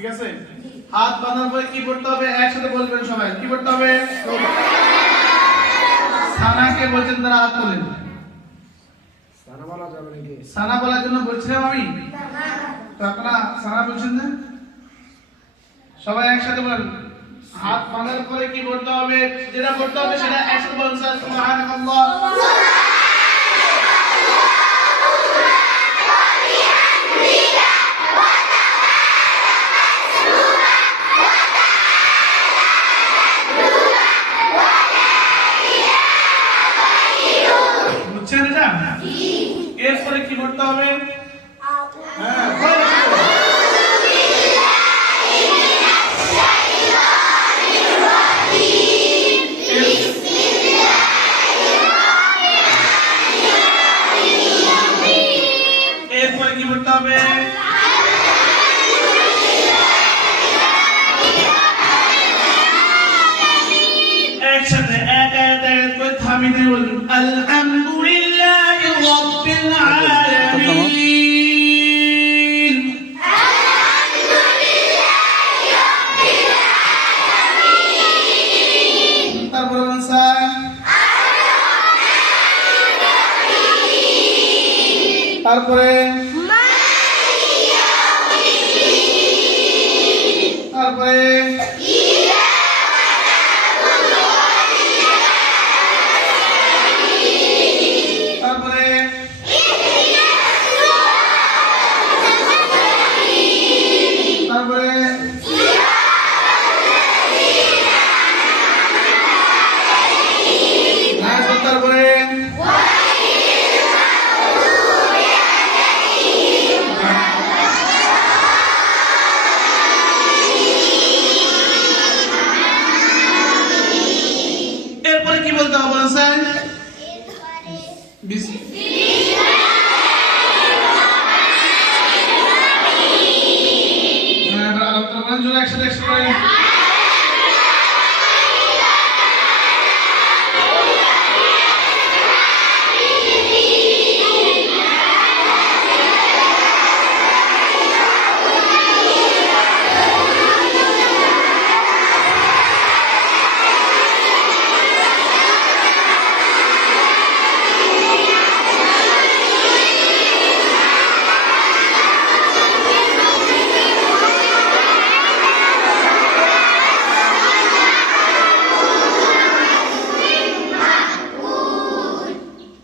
ঠিক আছে? হাত বাঁধার পরে কি করতে হবে? একসাথে বলবেন সবাই। কি করতে হবে? সানাকে বলছেন তারা হাত তোলেন। সানা বলা যাবে নাকি? সানা বলার জন্য বলছিলাম আমি? তো আপনারা সানা বলছেন না? সবাই একসাথে বলেন। হাত বাঁধার পরে কি বলতে হবে? যেটা করতে হবে সেটা একসাথে বলুন স্যার। সুবহানাল্লাহ। কি করতে হবে? তারপরে তারপরে Bis Bismillahirrahmanirrahim. Nah, terlanjur action action.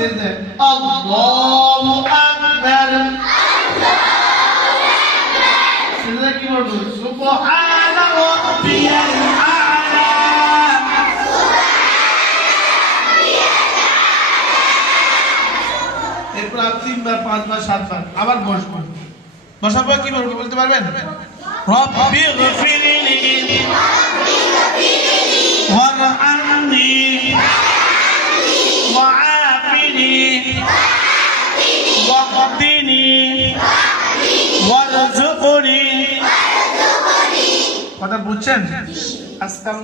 সেজদায়। আল্লাহু আকবার। সেজদায় কি বলব? সুবহানা রাব্বিয়াল আ'লা। এরপর আর তিনবার, পাঁচবার, সাতবার আবার বসবো বসার পর কি বলব বলতে পারবেন রব্বি গফিরলি ওয়ারহামনি কথা বুঝছেন আজকাল